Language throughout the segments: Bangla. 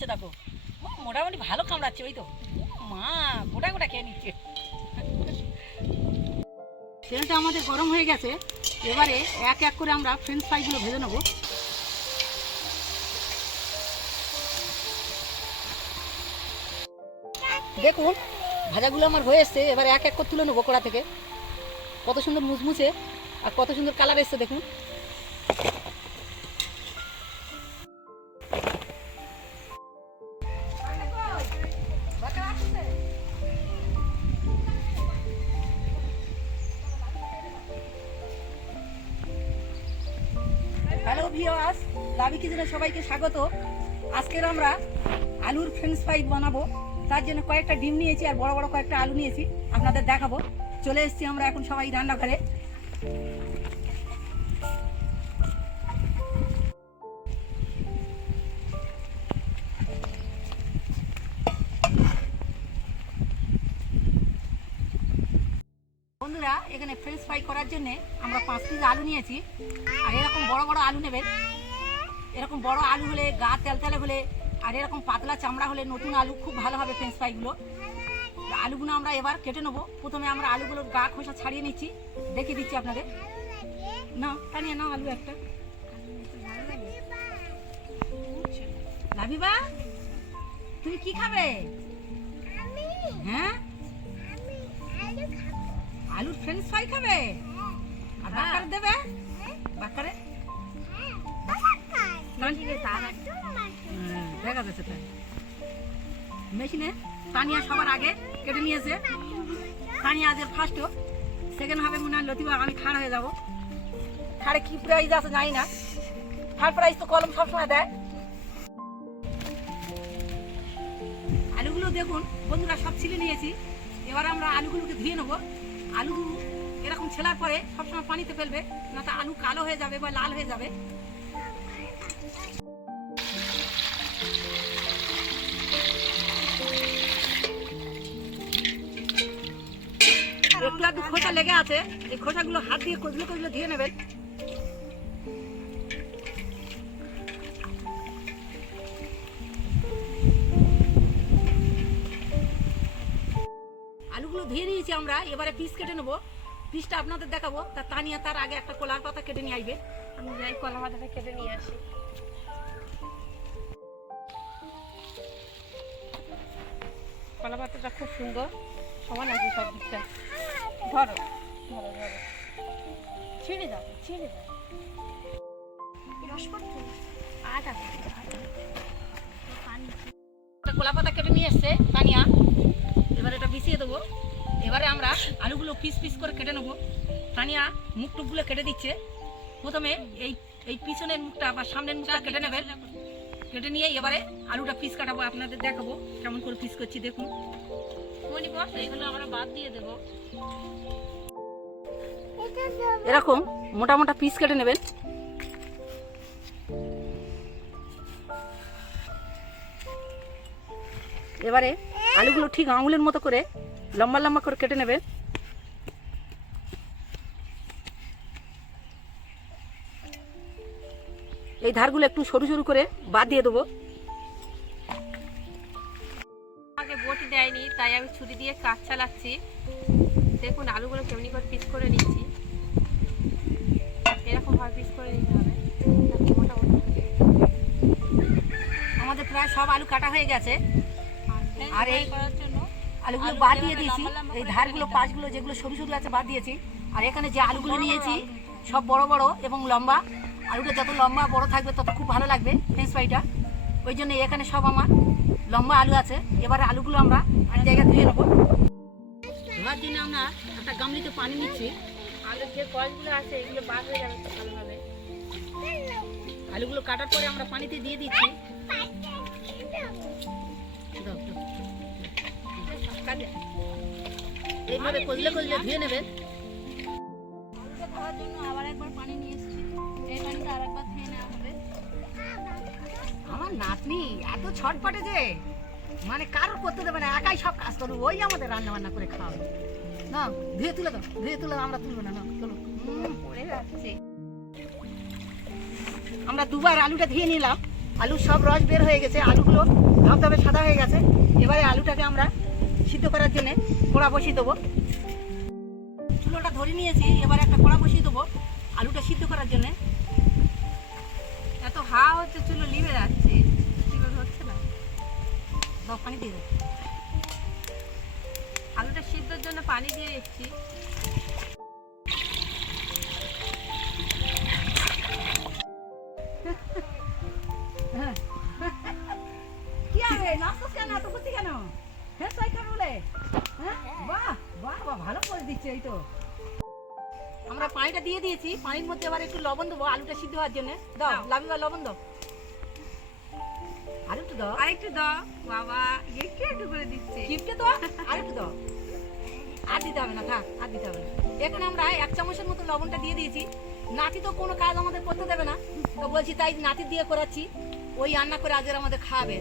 কামড়াচ্ছে দেখো, মোটামুটি ভালো কামড়াচ্ছে। ওই তো মা গোটা গোটা খেয়ে নিচ্ছে। তেলটা আমাদের গরম হয়ে গেছে, এবারে এক এক করে আমরা ফ্রেঞ্চ ফ্রাইগুলো ভেজে নেব। দেখুন ভাজাগুলো আমার হয়ে এসছে, এবারে এক এক করে তুলে নেবো কড়া থেকে। কত সুন্দর মুচমুচে আর কত সুন্দর কালার এসছে দেখুন। হ্যালো ভিউয়ার্স, লাভি কিচেনে সবাইকে স্বাগত। আজকের আমরা আলুর ফ্রেঞ্চ ফ্রাই বানাবো। তার জন্য কয়েকটা ডিম নিয়েছি আর বড় বড় কয়েকটা আলু নিয়েছি, আপনাদের দেখাবো। চলে এসেছি আমরা এখন সবাই রান্নাঘরে। বন্ধুরা, এখানে ফ্রেঞ্চ ফ্রাই করার জন্য আমরা 5 পিস আলু নিয়েছি। আর এরকম বড় বড় আলু নেবেন। এরকম বড় আলু হলে, গা তেলতেলে হলে, আর এরকম পাতলা চামড়া হলে নতুন আলু খুব ভালো হবে ফ্রেঞ্চ ফ্রাইগুলো। আলুগুলো আমরা এবার কেটে নেবো। প্রথমে আমরা আলুগুলোর গা খোসা ছাড়িয়ে নিচ্ছি, দেখিয়ে দিচ্ছি আপনাদের। না তানিয়া নাও আলু একটা। লাভিবা, তুমি কি খাবে? হ্যাঁ, আলুর ফ্রেঞ্চ ফ্রাই খাবে? আর বাক্কারে দেবে? বাক্কারে দেখা যাচ্ছে তাই মেশিনে। তানিয়া সবার আগে কেটে নিয়েছে। তানিয়া আজ ফার্স্ট, সেকেন্ড হবে মনে হয় লতিবা। আমি খাড় হয়ে যাবো। খাড়ে কি প্রাইজ আছে জানি না, থার্ড প্রাইজ তো কলম সবসময় দেয়। আলুগুলো দেখুন বন্ধুরা সব ছিলে নিয়েছি। এবার আমরা আলুগুলোকে ধুয়ে নেবো। আলু এরকম ছেলার পরে সবসময় পানিতে ফেলবে, না তো আলু কালো হয়ে যাবে বা লাল হয়ে যাবে। একটু একটু খোসা লেগে আছে, এই খোসাগুলো হাত দিয়ে কচলে কচলে ধুয়ে নেবেন। আলুগুলো ধুয়ে নিয়েছি আমরা, এবারে পিস কেটে নেবো। পিসটা আপনাদের দেখাবো। তা তানিয়া তার আগে একটা কলার পাতা কেটে নিয়ে আসবে। আমি যাই কলা পাতাটা কেটে নিয়ে আসি। কলা পাতাটা খুব সুন্দর, সমান আছে সব দিকটা। ধরো ধরো ধরো, ছিঁড়ে দাও ছিঁড়ে দাও। কলা পাতা কেটে নিয়ে এসছে তানিয়া, এবারে এটা বিছিয়ে দেবো। এবারে আমরা আলুগুলো পিস পিস করে কেটে নেবো। তানিয়া মুখ টুকগুলো কেটে দিচ্ছে। প্রথমে এই এই পিছনের মুখটা বা সামনের মুখটা কেটে নেবেন। কেটে নিয়ে এবারে আলুটা পিস কাটাবো, আপনাদের দেখাবো কেমন করে পিস করছি দেখুন। এগুলো আমরা বাদ দিয়ে দেবো। এরকম মোটা মোটা পিস কেটে নেবেন। এবারে আলুগুলো ঠিক আঙুলের মতো করে লম্বা লম্বা করে কেটে নেবেন। এই ধারগুলো একটু সরু সরু করে বাদ দিয়ে দেবো। আগে বটি দেয়নি, তাই আমি ছুরি দিয়ে কাজ চালাচ্ছি। দেখুন আলুগুলো কেমনি করে পিস করে নিচ্ছি। এরকম ভাবে পিস করে নিতে হবে। আমাদের প্রায় সব আলু কাটা হয়ে গেছে। আর এই করার জন্য আলুগুলো বাদ দিয়ে দিয়েছি। এই ধারগুলো পাশগুলো যেগুলো সরু সরু আছে বাদ দিয়েছি। আর এখানে যে আলুগুলো নিয়েছি সব বড় বড় এবং লম্বা। আলুটা যত লম্বা বড় থাকবে তত খুব ভালো লাগবে ফ্রেঞ্চ ফ্রাইটা। ওই জন্য এখানে সব আমার লম্বা আলু আছে। এবারে আলুগুলো আমরা এক জায়গায় ধুয়ে নেবো। ধোয়ার জন্য আমরা একটা গামলিতে পানি নিচ্ছি। আলুর যে কষগুলো আছে এগুলো বাদ হয়ে যাবে ভালোভাবে। আলুগুলো কাটার পরে আমরা পানিতে দিয়ে দিচ্ছি। এইভাবে কচলে কচলে ধুয়ে নেবেন। আলুটা ধোয়ার জন্য আবার একবার পানি নিয়ে এসেছি। এই পানিটা আর একবার ধুয়ে নেওয়া হবে। আমার নাতনি এত ছটপটে যে মানে কারোর করতে দেবে না, একাই সব কাজ করবে। ওই আমাদের রান্না বান্না করে খাওয়াবে। না ধুয়ে তুলে দাও, ধুয়ে তুলে আমরা তুলবো না। চলো পড়ে যাচ্ছে। আমরা দুবার আলুটা ধুয়ে নিলাম। আলুর সব রস বের হয়ে গেছে, আলুগুলো ধবধবে সাদা হয়ে গেছে। এবারে আলুটাকে আমরা সিদ্ধ করার জন্য কড়া বসিয়ে দেবো। চুলোটা ধরে নিয়েছি, এবার একটা কড়া বসিয়ে দেবো আলুটা সিদ্ধ করার জন্য। এত হাওয়া হচ্ছে, চুলো লিভে যাচ্ছে, চুলো ধরছে না। দাও, পানি দিয়ে দেবো। আলুটা সিদ্ধর জন্য পানি দিয়ে দিচ্ছি। কি আছে নাচছিস কেন, এত খুশি কেন? হ্যাঁ সাইকেল বলে, হ্যাঁ বাহ বাহ বাহ, ভালো করে দিচ্ছে। এই তো আমরা পানিটা দিয়ে দিয়েছি, পানির মধ্যে আবার একটু লবণ দেবো আলুটা সিদ্ধ হওয়ার জন্য। দাও লামিবা, লবণ দাও, আর একটু দাও, আরেকটু দাও বাবা, একটু একটু করে দিচ্ছে। চিপটে দাও, আর একটু দাও। আর দিতে হবে না, থাক, আর দিতে হবে না। এখানে আমরা 1 চামচের মতো লবণটা দিয়ে দিয়েছি। নাতি তো কোনো কাজ আমাদের করতে দেবে না, তো বলছি তাই নাতি দিয়ে করাচ্ছি। ওই রান্না করে আজকে আমাদের খাবে,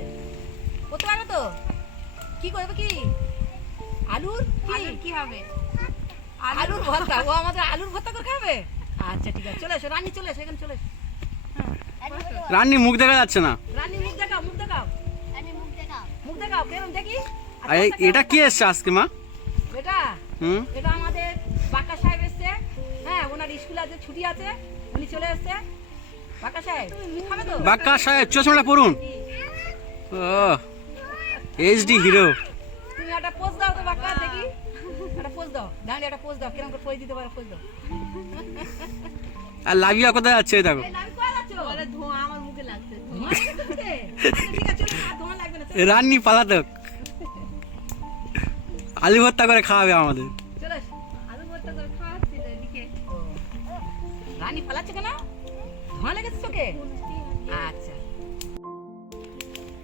করতে পারবে তো? কি করবে, কি আলুর কি হবে? আলুর ভর্তা। ও আমাদের আলুর ভর্তা করে খাবে। আচ্ছা ঠিক আছে, চলে এসো রানী, চলে এসো, এখানে চলে এসো। রান্নি মুখ দেখা যাচ্ছে না। রানী মুখ দেখাও, মুখ দেখাও, মুখ দেখাও, কেমন দেখি। আর এটা কি এসছে আজকে মা? বেটা, এটা আমাদের বাক্কা সাহেব এসছে। হ্যাঁ, ওনার স্কুল আছে, ছুটি আছে, উনি চলে এসছে। বাক্কা সাহেব খাবে তো? বাক্কা সাহেব চশমাটা পরুন। ও এইচডি হিরো। তুমি একটা পোজ দাও তো বাক্কা, দেখি একটা পোজ দাও। দাঁড়িয়ে একটা পোজ দাও, কিরকম করে পোজ দিতে পারো, পোজ দাও। আর লাভিয়া কোথায় যাচ্ছে দেখো? এই লাভি কোথায় যাচ্ছো? বলে ধোঁয়া আমার মুখে লাগছে। ধোঁয়া লাগছে? আচ্ছা, ঠিক আছে, চলো, আর ধোঁয়া লাগবে না, চলো। রান্নি পালাতক আলু ভর্তা করে খাওয়াবে আমাদের। চলে এসো। আলু ভর্তা করে খাওয়াচ্ছিল এদিকে। রানী পালাচ্ছে কেন? ধোঁয়া লেগেছে চোখে? আচ্ছা,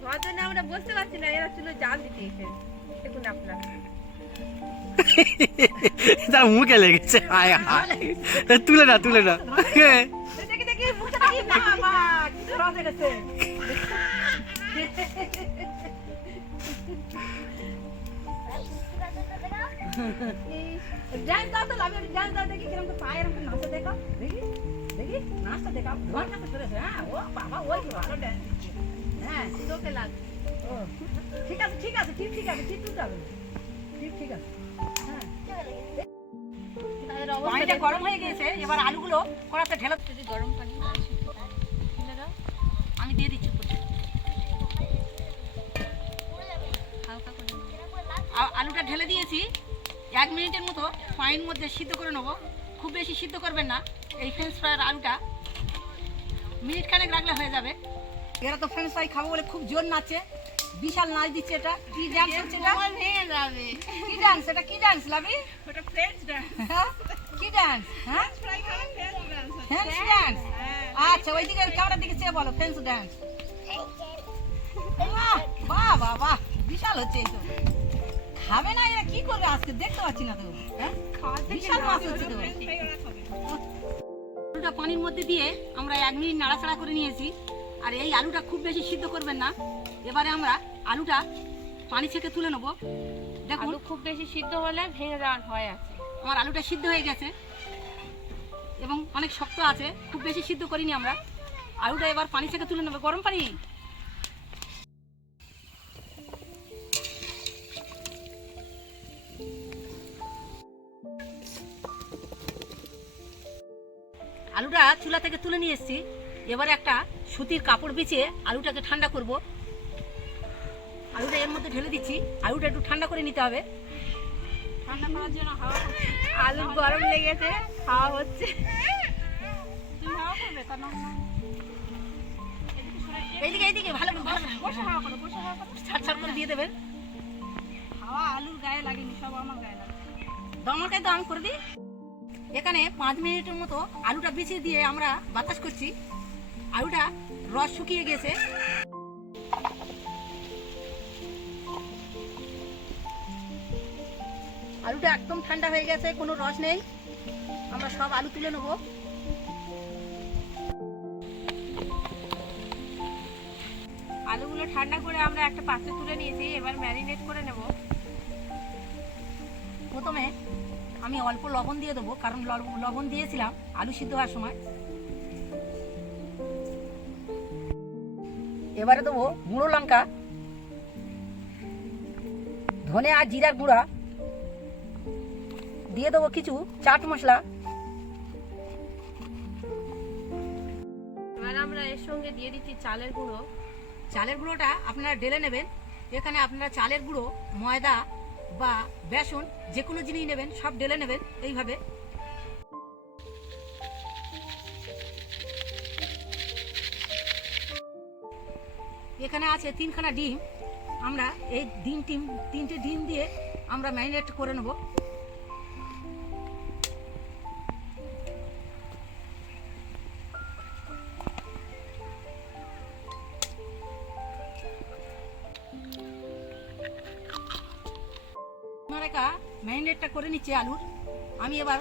ধোঁয়ার জন্য আমরা বুঝতে পারছি না, এরা চুলো জাল দিতে এসে। দেখুন আপনারা, তার মুখে লেগেছে। হায় হায়, তুলে না তুলে না। দেখি দেখি মুখটা দেখি। বাবা, কি তো রস গেছে। ডান্স দাও তো, লাভি ডান্স দাও, দেখি কিরকম তো পায়, এরকম নাচটা দেখাও, দেখি দেখি নাচটা দেখাও। ধোঁয়ার কাছে চলেছে। হ্যাঁ, ও বাবা, ওই ভালো ডান্স দিচ্ছে। হ্যাঁ, চোখে লাগছে। ও ঠিক আছে, ঠিক আছে, ঠিক ঠিক আছে, ঠিক তুলতে হবে, ঠিক ঠিক আছে। হ্যাঁ, তাদের পানিটা অবস্থা গরম হয়ে গেছে, এবার আলুগুলো কড়াতে ঢেলে যদি গরম পানি ঢেলে দাও, আমি দিয়ে দিচ্ছি উপরে। হালকা করে। আলুটা ঢেলে দিয়েছি। 1 মিনিটের মতো পানির মধ্যে সিদ্ধ করে নেবো। খুব বেশি সিদ্ধ করবেন না, এই ফ্রেঞ্চ ফ্রাইয়ের আলুটা মিনিট খানেক রাখলে হয়ে যাবে। এরা তো ফ্রেঞ্চ ফ্রাই খাবো বলে খুব জোর নাচছে, বিশাল নাচ দিচ্ছে। এটা কি ডান্স হচ্ছে? এটা তোমার ভেঙে যাবে। কি ডান্স? এটা কি ডান্স লাভি? ওটা ফ্রেঞ্চ ডান্স। হ্যাঁ, কি ডান্স? হ্যাঁ, ফ্রাই খাবে ফ্রেঞ্চ ডান্স। French dance. আচ্ছা, ওইদিকে ক্যামেরার দিকে চেয়ে বলো ফ্রেঞ্চ ডান্স। বাহ বাহ বাহ, বিশাল হচ্ছে। এই তো খাবে না, এরা কি করবে আজকে দেখতে পাচ্ছি না তো। হ্যাঁ, বিশাল মাছ হচ্ছে তো। আলুটা পানির মধ্যে দিয়ে আমরা 1 মিনিট নাড়াচাড়া করে নিয়েছি। আর এই আলুটা খুব বেশি সিদ্ধ করবেন না। এবারে আমরা আলুটা পানি থেকে তুলে নেবো। দেখুন, আলু খুব বেশি সিদ্ধ হলে ভেঙে যাওয়ার ভয় আছে। আমার আলুটা সিদ্ধ হয়ে গেছে এবং অনেক শক্ত আছে, খুব বেশি সিদ্ধ করিনি আমরা। আলুটা এবার পানি থেকে তুলে নেবো, গরম পানি। আলুটা চুলা থেকে তুলে নিয়ে এসেছি। এবারে একটা সুতির কাপড় বিছিয়ে আলুটাকে ঠান্ডা করব। আলুটা এর মধ্যে ঢেলে দিচ্ছি। আলুটা একটু ঠান্ডা করে নিতে হবে। ঠান্ডা করার জন্য হাওয়া হচ্ছে। আলু গরম লেগেছে, হাওয়া হচ্ছে। তুমি হাওয়া করবে কেন? এইদিকে এইদিকে ভালো ভালো বসে হাওয়া করো, বসে হাওয়া করো। ছাড় ছাড় করে দিয়ে দেবেন। হাওয়া আলুর গায়ে লাগেনি, সব আমার গায়ে লাগে। দমাকায় তো আমি করে দিই। এখানে 5 মিনিটের মতো আলুটা বিছিয়ে দিয়ে আমরা বাতাস করছি। আলুটা রস শুকিয়ে গেছে। আলুটা একদম ঠান্ডা হয়ে গেছে, কোনো রস নেই। আমরা সব আলু তুলে নেবো। আলুগুলো ঠান্ডা করে আমরা একটা পাত্রে তুলে নিয়েছি। এবার ম্যারিনেট করে নেব। প্রথমে আমি অল্প লবণ দিয়ে দেবো, কারণ লবণ দিয়েছিলাম আলু সিদ্ধ হওয়ার সময়। এবারে দেবো গুঁড়ো লঙ্কা, ধনে আর জিরার গুঁড়া, দিয়ে দেবো কিছু চাট মশলা। এবার আমরা এর সঙ্গে দিয়ে দিচ্ছি চালের গুঁড়ো। চালের গুঁড়োটা আপনারা ঢেলে নেবেন। এখানে আপনারা চালের গুঁড়ো, ময়দা বা বেসন যে কোনো জিনিস নেবেন, সব ঢেলে নেবেন এইভাবে। এখানে আছে 3খানা ডিম। আমরা এই তিনটে ডিম দিয়ে আমরা ম্যারিনেট করে নেব। ম্যারিনেটটা করে নিচ্ছি আলুর। আমি এবার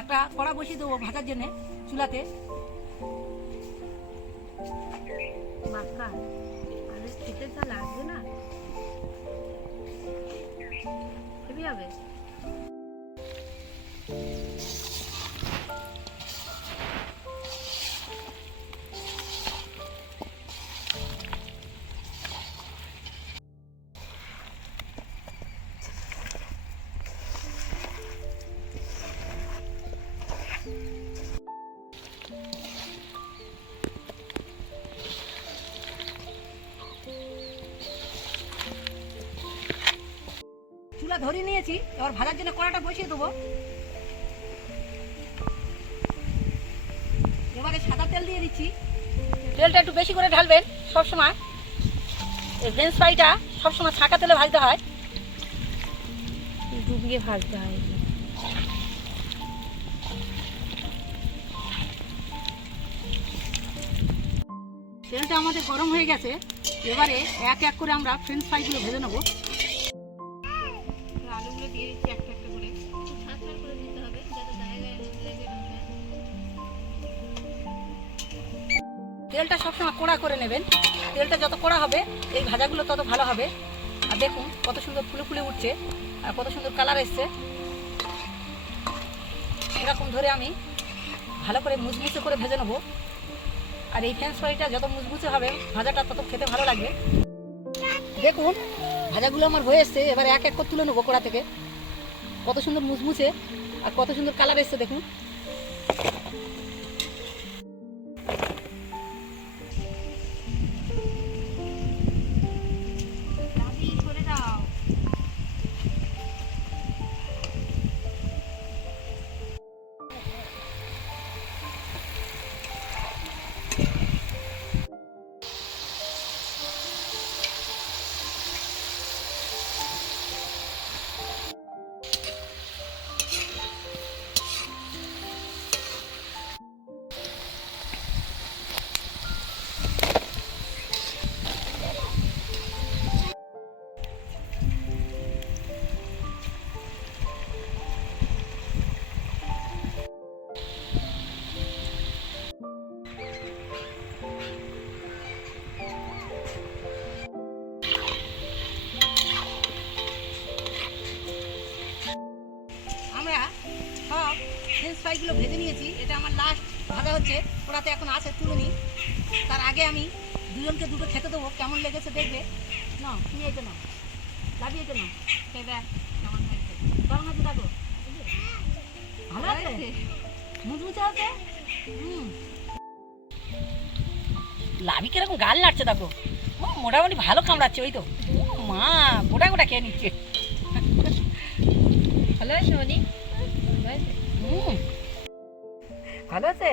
একটা কড়া বসিয়ে দেবো ভাজার জন্য চুলাতে। মাক্কা আরে খেতে যা লাগবে না, হেভি হবে। চুলা ধরিয়ে নিয়েছি, এবার ভাজার জন্য কড়াটা বসিয়ে দেবো। এবারে সাদা তেল দিয়ে দিচ্ছি। তেলটা একটু বেশি করে ঢালবেন সবসময়। এই ফ্রেঞ্চ ফ্রাইটা সবসময় ছাঁকা তেলে ভাজতে হয়, ডুবিয়ে ভাজতে হয়। তেলটা আমাদের গরম হয়ে গেছে। এবারে এক এক করে আমরা ফ্রেঞ্চ ফ্রাইগুলো ভেজে নেবো। আলুগুলো দিয়ে দিচ্ছি একটা একটা করে, ছাড় করে দিতে হবে যাতে জায়গায় লেগে ঢোকে। তেলটা সবসময় কড়া করে নেবেন। তেলটা যত কড়া হবে এই ভাজাগুলো তত ভালো হবে। আর দেখুন কত সুন্দর ফুলে ফুলে উঠছে আর কত সুন্দর কালার এসছে। এরকম ধরে আমি ভালো করে মুচমুচে করে ভেজে নেবো। আর এই ফ্রেঞ্চ ফ্রাইটা যত মুচমুচে হবে ভাজাটা তত খেতে ভালো লাগবে। দেখুন ভাজাগুলো আমার হয়ে এসছে। এবার এক এক করে তুলে নেবো কড়া থেকে। কত সুন্দর মুচমুচে আর কত সুন্দর কালার এসছে দেখুন। আমরা সব ফ্রেঞ্চ ফ্রাইগুলো ভেজে নিয়েছি। এটা আমার লাস্ট ভাজা হচ্ছে, ওরাতে এখন আছে তুলে নিই। তার আগে আমি দুজনকে দুটো খেতে দেবো, কেমন লেগেছে দেখবে। না তুমি এইটা নাও, লাভি এইটা নাও, খেয়ে দেখ কেমন হয়েছে। কেমন আছে দেখো, ভালো আছে, মুচমুচে আছে। লাভি কিরকম গাল নাড়ছে দেখো, মোটামুটি ভালো কামড়াচ্ছে। ওই তো মা গোটা গোটা খেয়ে নিচ্ছে। ভালো আছে মনি, ভালো আছে।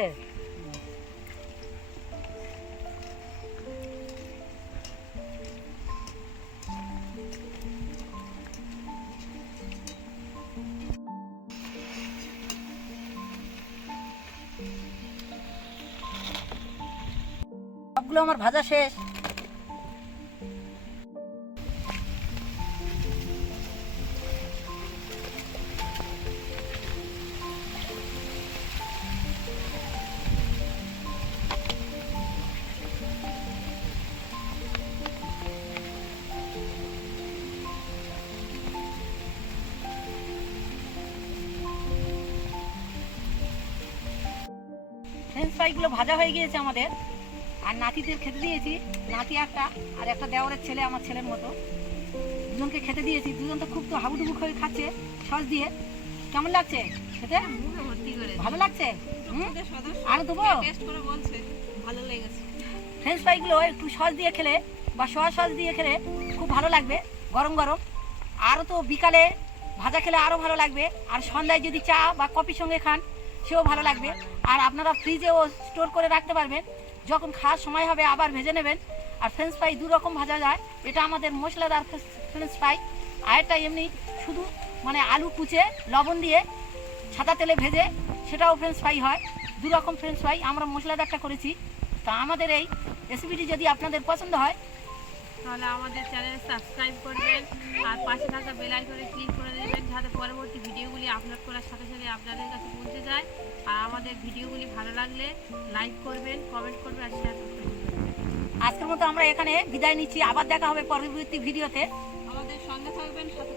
সবগুলো আমার ভাজা শেষ। ফ্রেঞ্চ ফ্রাইগুলো ভাজা হয়ে গিয়েছে আমাদের। আর নাতিদের খেতে দিয়েছি, নাতি একটা আর একটা দেওরের ছেলে আমার ছেলের মতো, দুজনকে খেতে দিয়েছি। দুজন তো খুব তো হাবুডুবু করে খাচ্ছে সস দিয়ে। কেমন লাগছে খেতে? ভালো লাগছে? আরো দেবো? ফ্রেঞ্চ ফ্রাইগুলো একটু সস দিয়ে খেলে বা সোয়া সস দিয়ে খেলে খুব ভালো লাগবে গরম গরম। আরও তো বিকালে ভাজা খেলে আরও ভালো লাগবে। আর সন্ধ্যায় যদি চা বা কফির সঙ্গে খান সেও ভালো লাগবে। আর আপনারা ফ্রিজেও স্টোর করে রাখতে পারবেন, যখন খাওয়ার সময় হবে আবার ভেজে নেবেন। আর ফ্রেঞ্চ ফ্রাই দু রকম ভাজা যায়, এটা আমাদের মশলাদার ফ্রেঞ্চ ফ্রাই, আর একটা এমনি শুধু মানে আলু কুচে লবণ দিয়ে সাদা তেলে ভেজে সেটাও ফ্রেঞ্চ ফ্রাই হয়। দু রকম ফ্রেঞ্চ ফ্রাই আমরা মশলাদারটা করেছি। তা আমাদের এই রেসিপিটি যদি আপনাদের পছন্দ হয় তাহলে আমাদের চ্যানেল সাবস্ক্রাইব করবেন আর পাশে থাকা বেল আইকনে ক্লিক করে দেবেন, যাতে পরবর্তী ভিডিওগুলি আপলোড করার সাথে সাথে আপনাদের কাছে পৌঁছে যায়। আর আমাদের ভিডিওগুলি ভালো লাগলে লাইক করবেন, কমেন্ট করবেন আর শেয়ার করবেন। আজকের মতো আমরা এখানে বিদায় নিচ্ছি। আবার দেখা হবে পরবর্তী ভিডিওতে। আমাদের সঙ্গে থাকবেন, সাথে